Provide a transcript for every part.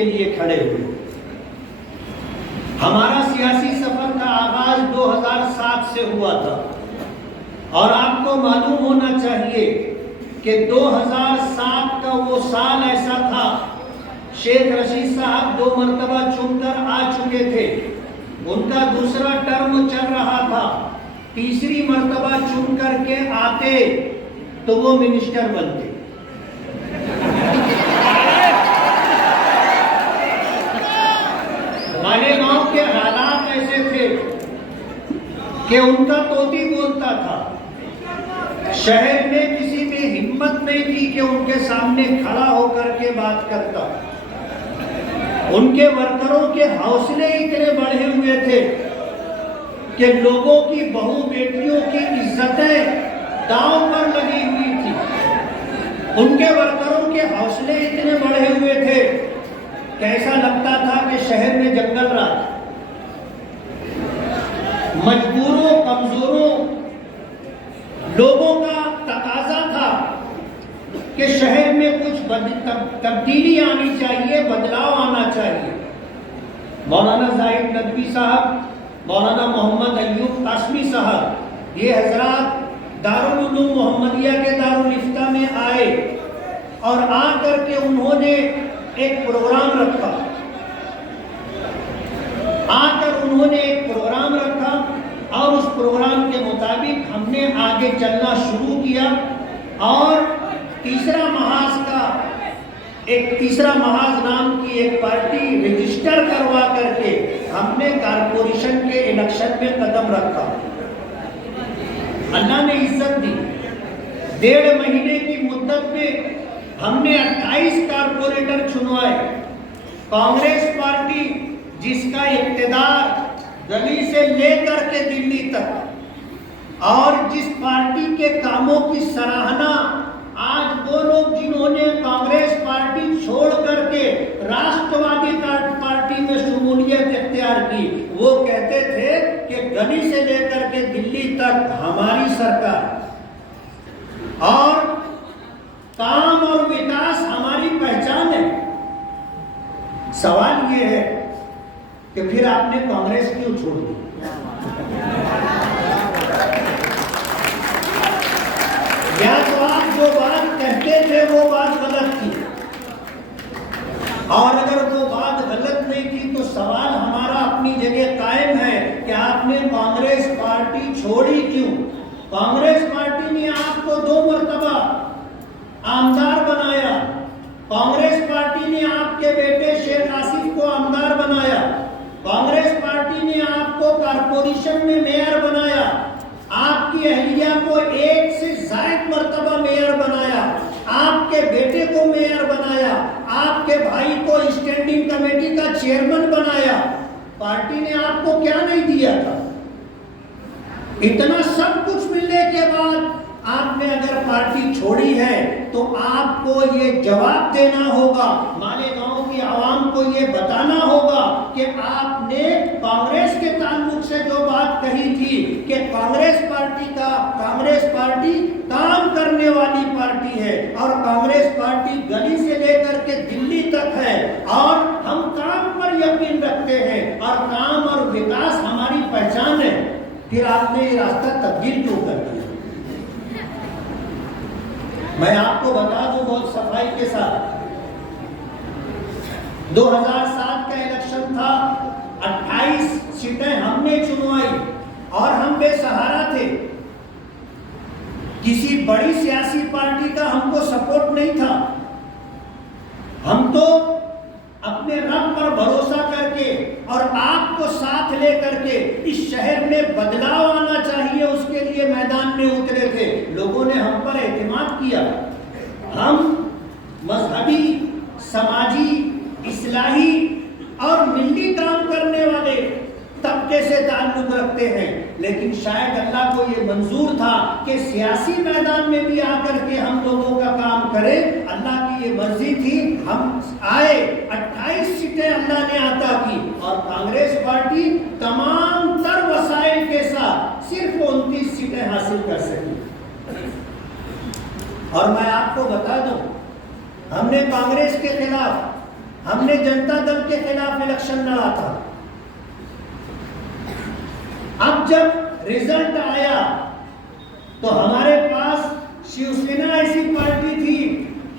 के लिए खड़े हुए। हमारा सियासी सफर का आगाज 2007 से हुआ था और आपको मालूम होना चाहिए कि 2007 का वो साल ऐसा था, शेख रशीद साहब 2 मरतबा चुनकर आ चुके थे, उनका दूसरा टर्म चल रहा था, तीसरी मरतबा चुन करके आते तो वो मिनिस्टर बनते। मालेगांव के हालात ऐसे थे कि उनका तोती बोलता था, शहर में किसी में हिम्मत नहीं थी कि उनके सामने खड़ा होकर के बात करता। उनके वर्करों के हौसले इतने बढ़े हुए थे कि लोगों की बहू बेटियों की इज्जतें दांव पर लगी हुई थी। उनके वर्करों के हौसले इतने बढ़े हुए थे कि ऐसा लगता था कि शहर में जंगल राज। मजबूरों कमजोरों लोगों का तकाजा था कि शहर में कुछ तब्दीली आनी चाहिए, बदलाव आना चाहिए। मौलाना जाहिद नदवी साहब, मौलाना मोहम्मद अय्यूब कासमी साहब, ये हजरात दारुल उलूम मोहम्मदिया के दारुल इफ्ता में आए और आकर के उन्होंने एक प्रोग्राम रखा। आकर उन्होंने एक प्रोग्राम रखा और उस प्रोग्राम के मुताबिक हमने आगे चलना शुरू किया और तीसरा महाज नाम की एक पार्टी रजिस्टर करवा करके हमने कारपोरेशन के इलेक्शन में कदम रखा। अल्लाह ने इज्जत दी। 1.5 महीने की मुद्दत में हमने 28 कारपोरेटर चुनवाए। कांग्रेस पार्टी जिसका इक्तिदार गली से लेकर के दिल्ली तक और जिस पार्टी के कामों की सराहना आज वो लोग जिन्होंने कांग्रेस पार्टी छोड़ करके राष्ट्रवादी पार्टी में शमूलियत इख्तियार की, वो कहते थे कि गली से लेकर के दिल्ली तक हमारी सरकार और काम और विकास हमारी पहचान है। सवाल ये है कि फिर आपने कांग्रेस क्यों छोड़ दी? या तो आप जो बात कहते थे वो बात गलत थी, और अगर वो बात गलत नहीं थी तो सवाल हमारा अपनी जगह कायम है कि आपने कांग्रेस पार्टी छोड़ी क्यों? कांग्रेस पार्टी ने आपको 2 मरतबा आमदार बनाया। कांग्रेस पार्टी ने आपके बेटे शेख आसिफ को आमदार बनाया। कांग्रेस पार्टी ने आपको कारपोरेशन में मेयर बनाया। आपकी अहलिया को 1 से ज़ायद मरतबा मेयर बनाया। आपके बेटे को मेयर बनाया। आपके भाई को स्टैंडिंग कमेटी का चेयरमैन बनाया। पार्टी ने आपको क्या नहीं दिया था? इतना सब कुछ मिलने के बाद आपने अगर पार्टी छोड़ी है तो आपको ये जवाब देना होगा, मालेगांव की आवाम को ये बताना होगा कि आपने कांग्रेस के ताल्लुक से जो बात कही थी कि कांग्रेस पार्टी काम करने वाली पार्टी है और कांग्रेस पार्टी गली से लेकर के दिल्ली तक है और हम काम पर यकीन रखते हैं और काम और विकास हमारी पहचान है, फिर आपने ये रास्ता तब्दील क्यों कर दिया? मैं आपको बता दूं बहुत सफाई के साथ, 2007 का इलेक्शन था, 28 सीटें हमने चुनवाई और हम बेसहारा थे। किसी बड़ी सियासी पार्टी का हमको सपोर्ट नहीं था। हम तो अपने रब पर भरोसा करके और आपको साथ लेकर के इस शहर में बदलाव आना चाहिए उसके लिए मैदान में उतरे थे। लोगों ने हम पर एतमाद किया। हम मजहबी, समाजी, इस्लाही और मिल्ली काम करने वाले तबके से ताल्लुक रखते हैं, लेकिन शायद अल्लाह को ये मंजूर था कि सियासी मैदान में भी आकर के हम लोगों का काम करें। अल्लाह की ये मर्जी थी, हम आए, 28 सीटें अल्लाह ने अता की और कांग्रेस पार्टी तमाम तर वसाइल के साथ सिर्फ 29 सीटें हासिल कर सकी। और मैं आपको बता दूं, हमने कांग्रेस के खिलाफ हमने जनता दल के खिलाफ इलेक्शन लड़ा था। अब जब रिजल्ट आया तो हमारे पास शिवसेना ऐसी पार्टी थी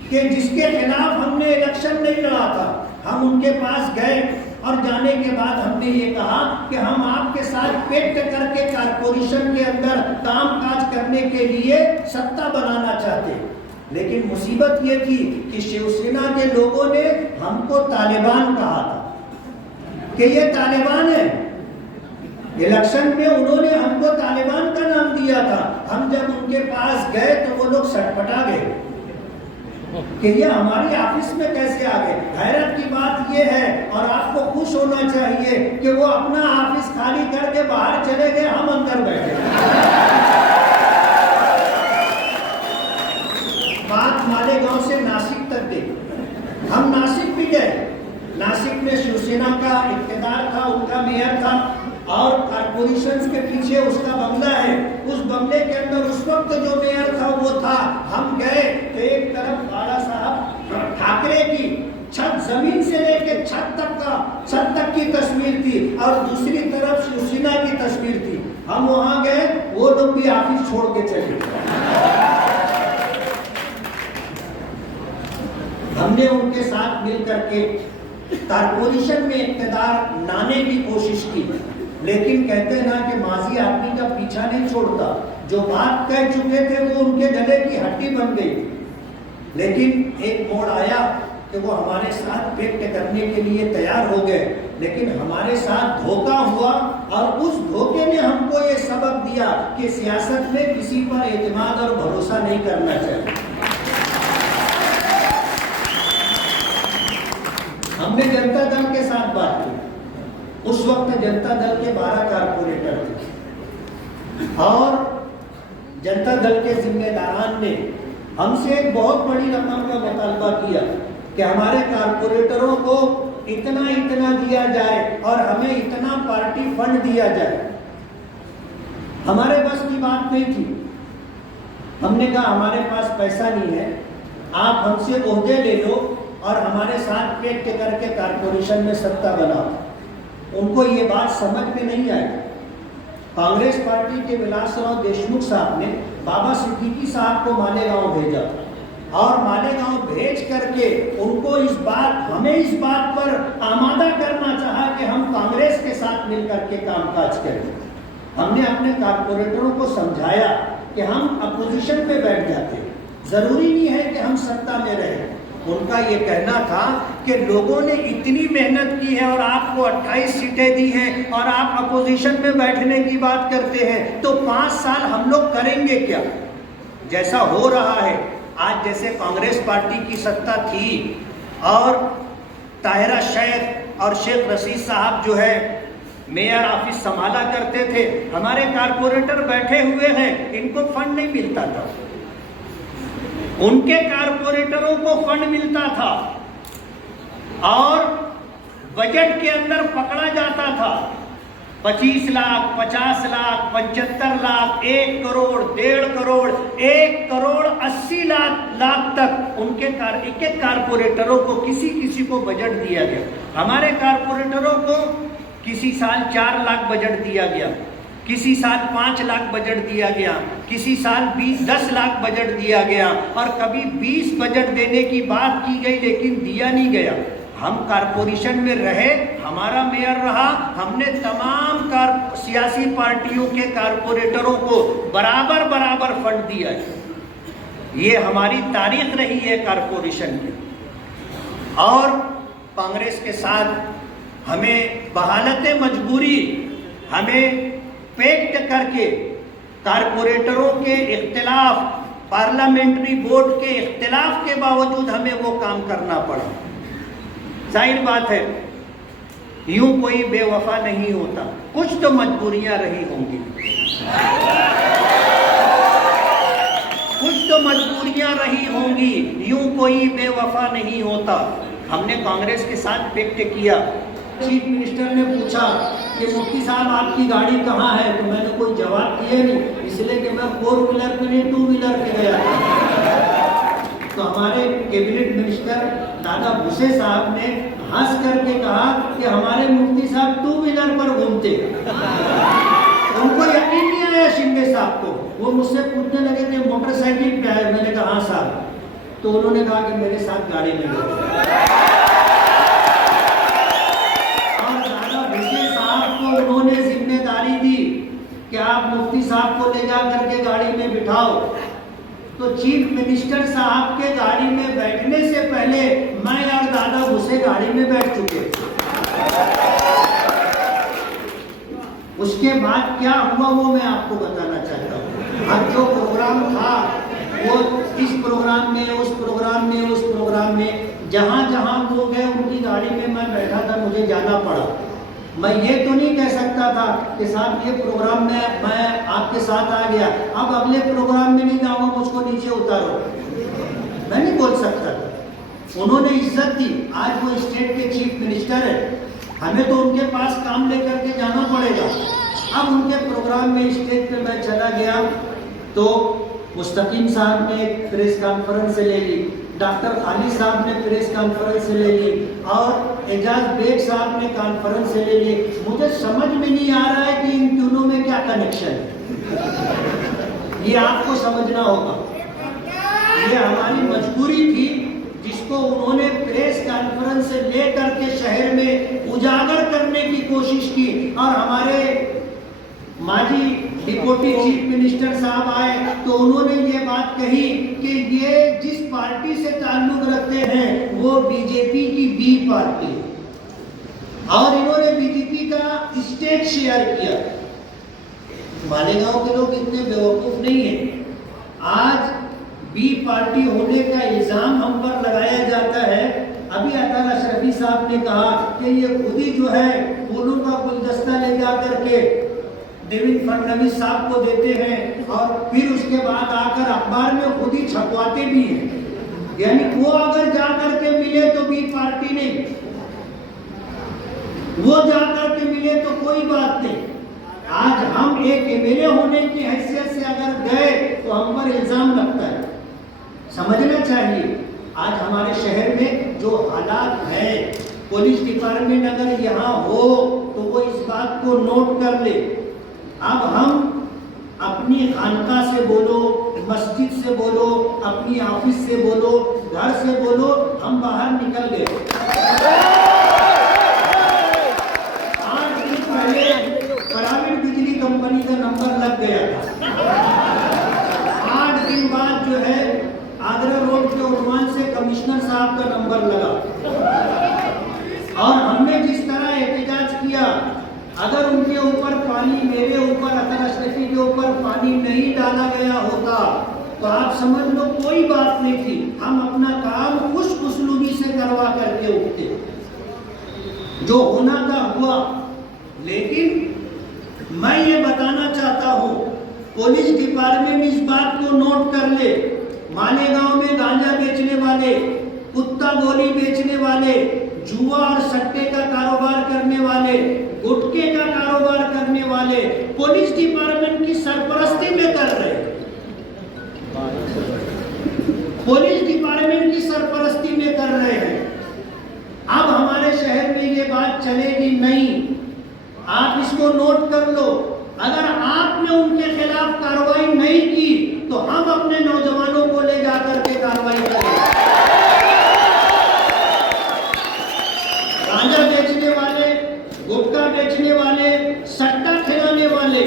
कि जिसके खिलाफ हमने इलेक्शन नहीं लड़ा था। हम उनके पास गए और जाने के बाद हमने ये कहा कि हम आपके साथ पेट करके कारपोरेशन के अंदर कामकाज करने के लिए सत्ता बनाना चाहते। लेकिन मुसीबत ये थी कि शिवसेना के लोगों ने हमको तालिबान कहा था कि ये तालिबान है। इलेक्शन में उन्होंने हमको तालिबान का नाम दिया था। हम जब उनके पास गए तो वो लोग सटपटा गए कि ये हमारी ऑफिस में कैसे आ गए। हैरत की बात ये है और आपको खुश होना चाहिए कि वो अपना ऑफिस खाली करके बाहर चले गए, हम अंदर बैठे। बात मालेगांव से नासिक तक देखी। हम नासिक भी गए। नासिक में शिवसेना का इख्तियार था, उनका मेयर था और कारपोरेशन के पीछे उसका बंगला है। उस बंगले के अंदर उस वक्त जो मेयर था वो था। हम गए तो एक तरफ बाला साहब ठाकरे की छत, जमीन से लेकर छत तक की तस्वीर थी और दूसरी तरफ शिवसेना की तस्वीर थी। हम वहां गए, वो लोग भी ऑफिस छोड़ के चले गए। हमने उनके साथ मिलकर के कारपोरेशन में इख्तियार लाने की कोशिश की, लेकिन कहते हैं ना कि माजी आदमी का पीछा नहीं छोड़ता। जो बात कह चुके थे वो उनके गले की हड्डी बन गई। लेकिन एक मोड़ आया कि वो हमारे साथ पेट करने के लिए तैयार हो गए, लेकिन हमारे साथ धोखा हुआ और उस धोखे ने हमको ये सबक दिया कि सियासत में किसी पर एतमाद और भरोसा नहीं करना चाहिए। हमने जनता दल के साथ बात की। उस वक्त जनता दल के 12 कारपोरेटर थे और जनता दल के जिम्मेदारान ने हमसे एक बहुत बड़ी रकम का मुतालबा किया कि हमारे कारपोरेटरों को इतना इतना दिया जाए और हमें इतना पार्टी फंड दिया जाए। हमारे बस की बात नहीं थी। हमने कहा हमारे पास पैसा नहीं है, आप हमसे ओहदे ले लो और हमारे साथ पेट करके कारपोरेशन में सत्ता बनाओ। उनको ये बात समझ में नहीं आई। कांग्रेस पार्टी के विलासराव देशमुख साहब ने बाबा सिद्दीकी साहब को मालेगांव भेजा और मालेगांव भेज करके उनको हमें इस बात पर आमादा करना चाहा कि हम कांग्रेस के साथ मिलकर के कामकाज करें। हमने अपने कारपोरेटरों को समझाया कि हम अपोजिशन में बैठ जाते हैं, जरूरी नहीं है कि हम सत्ता में रहें। उनका ये कहना था कि लोगों ने इतनी मेहनत की है और आपको 28 सीटें दी हैं और आप अपोजिशन में बैठने की बात करते हैं, तो 5 साल हम लोग करेंगे क्या? जैसा हो रहा है आज, जैसे कांग्रेस पार्टी की सत्ता थी और ताहिरा शेख और शेख रशीद साहब जो है मेयर ऑफिस संभाला करते थे, हमारे कारपोरेटर बैठे हुए हैं, इनको फंड नहीं मिलता था। उनके कारपोरेटरों को फंड मिलता था और बजट के अंदर पकड़ा जाता था 25 लाख, 50 लाख, 75 लाख, 1 करोड़, 1.5 करोड़, 1 करोड़ 80 लाख तक उनके एक कारपोरेटरों को किसी को बजट दिया गया। हमारे कारपोरेटरों को किसी साल 4 लाख बजट दिया गया, किसी साल 5 लाख बजट दिया गया, किसी साल 10 लाख बजट दिया गया और कभी 20 बजट देने की बात की गई लेकिन दिया नहीं गया। हम कारपोरेशन में रहे, हमारा मेयर रहा, हमने तमाम सियासी पार्टियों के कारपोरेटरों को बराबर फंड दिया है। ये हमारी तारीख रही है कारपोरेशन की। और कांग्रेस के साथ हमें बहालते मजबूरी, हमें पेट करके कारपोरेटरों के इख्तिलाफ, पार्लियामेंट्री बोर्ड के इख्तिलाफ के बावजूद हमें वो काम करना पड़ा। जाहिर बात है यूं कोई बेवफा नहीं होता, कुछ तो मजबूरियां रही होंगी, कुछ तो मजबूरियां रही होंगी, यूं कोई बेवफा नहीं होता। हमने कांग्रेस के साथ पेक्ट किया। चीफ मिनिस्टर ने पूछा कि मुफ्ती साहब आपकी गाड़ी कहाँ है, तो मैंने कोई जवाब दिया नहीं, इसलिए कि मैं 4 व्हीलर पे नहीं 2 व्हीलर पे गया था। तो हमारे कैबिनेट मिनिस्टर दादा भूसे साहब ने हंस करके कहा कि हमारे मुफ्ती साहब 2 व्हीलर पर घूमते। उनको यकीन नहीं आया शिंदे साहब को। वो मुझसे पूछने लगे कि मोटरसाइकिल पे आए? मैंने कहा हाँ साहब। तो उन्होंने कहा कि मेरे साथ गाड़ी में बैठो। और दादा भूसे साहब को उन्होंने जिम्मेदारी दी कि आप मुफ्ती साहब को ले जा करके गाड़ी में बिठाओ। तो चीफ मिनिस्टर साहब के गाड़ी में बैठने से पहले मैं और दादा भूसे गाड़ी में बैठ चुके। उसके बाद क्या हुआ वो मैं आपको बताना चाहता हूँ। अब जो प्रोग्राम था वो इस प्रोग्राम में, उस प्रोग्राम में, उस प्रोग्राम में, जहां जहां वो गए उनकी गाड़ी में मैं बैठा था, मुझे जाना पड़ा। मैं ये तो नहीं कह सकता था कि साहब ये प्रोग्राम में मैं आपके साथ आ गया, अब अगले प्रोग्राम में नहीं जाऊंगा, मुझको नीचे उतारो। मैं नहीं बोल सकता। उन्होंने इज्जत दी। आज वो स्टेट के चीफ मिनिस्टर है, हमें तो उनके पास काम लेकर के जाना पड़ेगा। अब उनके प्रोग्राम में स्टेज पे मैं चला गया तो मुस्तकीम साहब ने प्रेस कॉन्फ्रेंस ले ली, डॉक्टर खालिद साहब ने प्रेस कॉन्फ्रेंस ले ली और एजाज बेग साहब ने कॉन्फ्रेंस ले ली। मुझे समझ में नहीं आ रहा है कि इन तीनों में क्या कनेक्शन है। ये आपको समझना होगा। ये हमारी मजबूरी थी जिसको उन्होंने प्रेस कॉन्फ्रेंस से लेकर के शहर में उजागर करने की कोशिश की। और हमारे माजी डिप्टी चीफ मिनिस्टर साहब आए तो उन्होंने ये बात कही कि ये जिस पार्टी से ताल्लुक रखते हैं वो बीजेपी की बी पार्टी, और इन्होंने बीजेपी का स्टेज शेयर किया। मालेगांव के लोग इतने बेवकूफ नहीं है। आज बी पार्टी होने का इल्जाम हम पर लगाया जाता है। अभी अतार अशरफी साहब ने कहा कि ये खुद ही जो है फूलों का गुलदस्ता ले जा करके देवेंद्र फडणवीस साहब को देते हैं और फिर उसके बाद आकर अखबार में खुद ही छपवाते भी हैं। यानी वो अगर जा करके मिले तो बी पार्टी नहीं, वो जा करके मिले तो कोई बात नहीं। आज हम एक एमएलए होने की हैसियत से अगर गए तो हम पर इल्जाम लगता है। समझना चाहिए आज हमारे शहर में जो हालात है, पुलिस डिपार्टमेंट अगर यहाँ हो तो वो इस बात को नोट कर ले। अब हम अपनी खानका से बोलो, मस्जिद से बोलो, अपनी ऑफिस से बोलो, घर से बोलो, हम बाहर निकल गए। 8 दिन पहले प्राइवेट बिजली कंपनी का नंबर लग गया था। 8 दिन बाद जो है आगरा रोड के उन्वान से कमिश्नर साहब का नंबर लगा और हमने जिस तरह एहतजाज किया, अगर उनके ऊपर पानी, मेरे ऊपर, अतर अशरफी के ऊपर पानी नहीं डाला गया होता तो आप समझ लो कोई बात नहीं थी। हम अपना काम खुश उसलूबी से करवा करके उठते, जो होना था हुआ। लेकिन मैं ये बताना चाहता हूँ, पुलिस डिपार्टमेंट इस बात को नोट कर ले। मालेगांव में गांजा बेचने वाले, कुत्ता गोली बेचने वाले, जुआ और सट्टे का कारोबार करने वाले, गुटखे का कारोबार करने वाले पुलिस डिपार्टमेंट की सरपरस्ती में कर रहे हैं। पुलिस डिपार्टमेंट की सरपरस्ती में कर रहे हैं। अब हमारे शहर में ये बात चलेगी नहीं। आप इसको नोट कर लो। अगर आपने उनके खिलाफ कार्रवाई नहीं की तो हम अपने नौजवानों को ले जाकर के कार्रवाई करेंगे। गांजा बेचने वाले, गुटखा बेचने वाले, सट्टा खिलाने वाले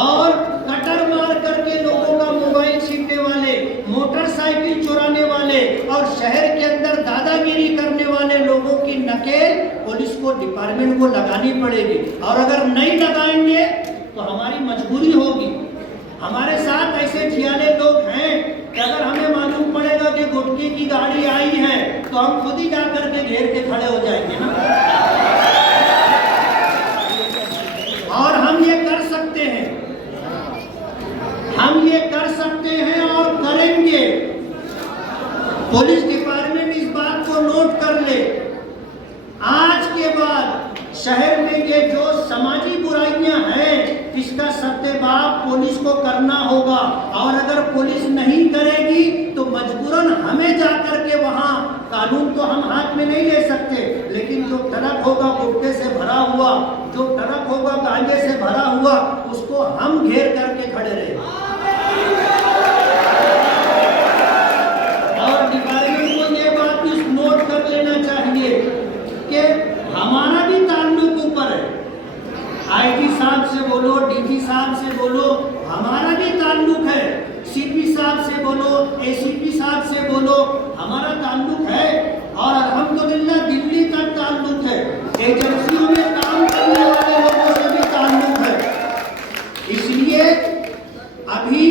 और कटर मार करके लोगों का मोबाइल छीनने वाले, मोटरसाइकिल चुराने वाले और शहर के अंदर दादागिरी करने वाले लोगों की नकेल पुलिस को, डिपार्टमेंट को लगानी पड़ेगी। और अगर नहीं लगाएंगे तो हमारी मजबूरी होगी। हमारे साथ ऐसे ठियाले लोग हैं कि अगर हमें मालूम पड़ेगा कि गुटखे की गाड़ी आई है तो हम खुद ही जाकर के घेर के खड़े हो जाएंगे ना। और हम ये कर सकते हैं, हम ये कर सकते हैं और करेंगे। पुलिस डिपार्टमेंट इस बात को नोट कर ले। आज के बाद शहर में ये जो समाजी बुराइयां हैं, इसका सत्तेबाब पुलिस को करना होगा। और अगर पुलिस नहीं करेगी तो मजबूरन हमें जाकर के कानून तो हम हाथ में नहीं ले सकते, लेकिन जो ट्रक होगा गुटखे से भरा हुआ, जो ट्रक होगा गांजे से भरा हुआ, उसको हम घेर करके खड़े रहे। और डिपार्टमेंट को ये बात नोट कर लेना चाहिए कि हमारा भी ताल्लुक ऊपर है। आईजी साहब से बोलो, डीजी साहब से बोलो, हमारा भी ताल्लुक है। सीपी साहब से बोलो, एसीपी साहब से बोलो, हमारा ताल्लुक है। और अल्हम्दुलिल्लाह दिल्ली तक ताल्लुक है। एजेंसियों में काम करने वाले लोगों से भी ताल्लुक है। इसलिए अभी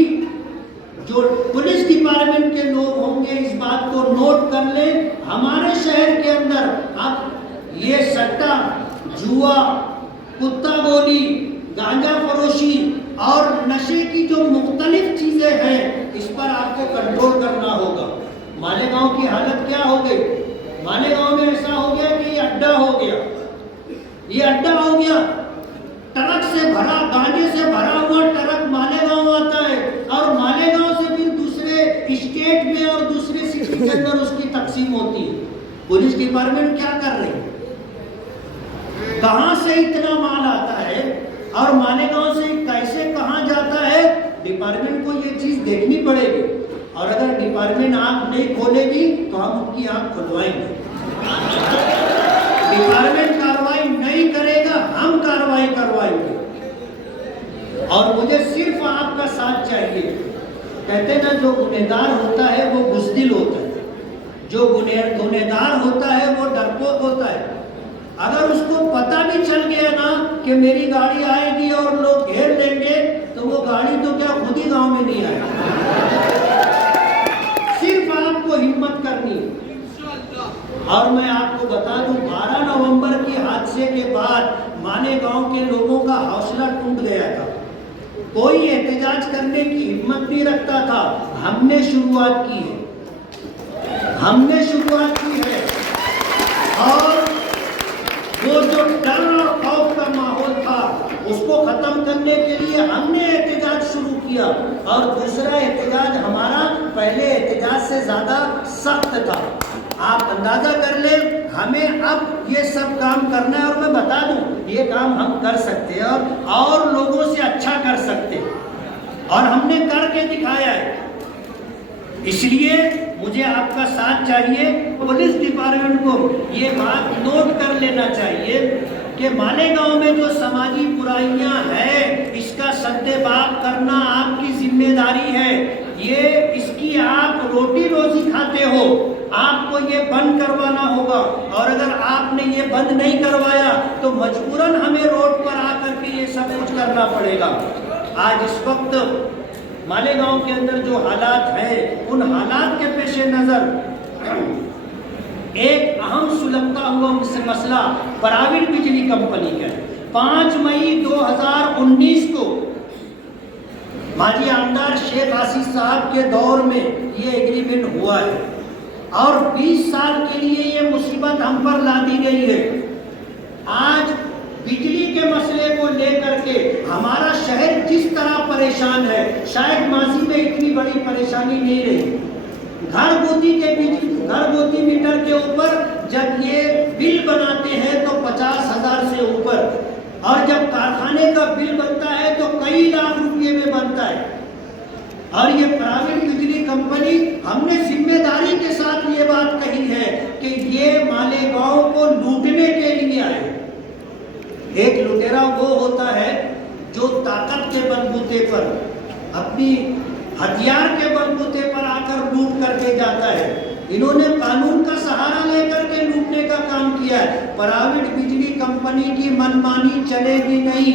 जो पुलिस डिपार्टमेंट के लोग होंगे इस बात को नोट कर लें, हमारे शहर के अंदर अब ये सट्टा, जुआ, कुत्ता गोली, गांजा फरोशी और नशे की जो मुख्तलिफ चीजें हैं, इस पर आपको कंट्रोल करना होगा। मालेगांव की हालत क्या हो गई? मालेगांव में ऐसा हो गया कि ये अड्डा हो गया, ये अड्डा हो गया। ट्रक से भरा, गांजे से भरा हुआ ट्रक मालेगांव आता है और मालेगांव से फिर दूसरे स्टेट में और दूसरे सिटी के अंदर उसकी तकसीम होती है। पुलिस डिपार्टमेंट क्या कर रही है? कहां से इतना माल आता है और मालेगांव से कैसे कहां जाता है? डिपार्टमेंट को ये चीज देखनी पड़ेगी। और अगर डिपार्टमेंट आंख नहीं खोलेगी तो हम उनकी आंख खुलवाएंगे। डिपार्टमेंट कार्रवाई नहीं करेगा, हम कार्रवाई करवाएंगे। और मुझे सिर्फ आपका साथ चाहिए। कहते ना, जो गुनहगार होता है वो बुज़दिल होता है, जो गुनहगार होता है वो डरपोक होता है। अगर उसको पता भी चल गया ना कि मेरी गाड़ी आएगी और लोग घेर लेंगे, तो वो गाड़ी तो क्या खुद ही गांव में नहीं आएगी। सिर्फ आपको हिम्मत करनी है। और मैं आपको बता दूं, 12 नवंबर के हादसे के बाद मालेगांव के लोगों का हौसला टूट गया था। कोई एहतजाज करने की हिम्मत नहीं रखता था। हमने शुरुआत की है, हमने शुरुआत की है। और वो जो डर और खौफ का माहौल था, उसको खत्म करने के लिए हमने एहतजाज शुरू किया। और दूसरा एहतजाज हमारा पहले एहतजाज से ज्यादा सख्त था। आप अंदाजा कर ले, हमें अब ये सब काम करना है। और मैं बता दूं, ये काम हम कर सकते हैं और लोगों से अच्छा कर सकते हैं, और हमने करके दिखाया है। इसलिए मुझे आपका साथ चाहिए। पुलिस डिपार्टमेंट को ये बात नोट कर लेना चाहिए कि मालेगांव में जो समाजी बुराइयां हैं, इसका सद्देबाप करना आपकी जिम्मेदारी है। ये इसकी आप रोटी रोजी खाते हो, आपको ये बंद करवाना होगा। और अगर आपने ये बंद नहीं करवाया तो मजबूरन हमें रोड पर आकर के ये सब कुछ करना पड़ेगा। आज इस वक्त मालेगांव के अंदर जो हालात हैं, उन हालात के पेश नजर एक अहम सुलगता हुआ मसला प्राइवेट बिजली कंपनी का है। 5 मई 2019 को माजी आमदार शेख आसिफ साहब के दौर में ये एग्रीमेंट हुआ है और 20 साल के लिए ये मुसीबत हम पर ला दी गई है। आज बिजली के मसले को लेकर के हमारा शहर जिस तरह परेशान है, शायद माजी में इतनी बड़ी परेशानी नहीं रही। घरगुती मीटर के ऊपर जब ये बिल बनाते हैं तो 50,000 से ऊपर, और जब कारखाने का बिल बनता है तो कई लाख रुपए में बनता है। और ये प्राइवेट बिजली कंपनी, हमने जिम्मेदारी के साथ ये बात कही है कि ये मालेगांव को लूटने के लिए आए। एक लुटेरा वो होता है जो ताकत के बलबूते पर, अपनी हथियार के बलबूते पर आकर लूट करके जाता है। इन्होंने कानून का सहारा लेकर के लूटने का काम किया है। प्राइवेट बिजली कंपनी की मनमानी चलेगी नहीं।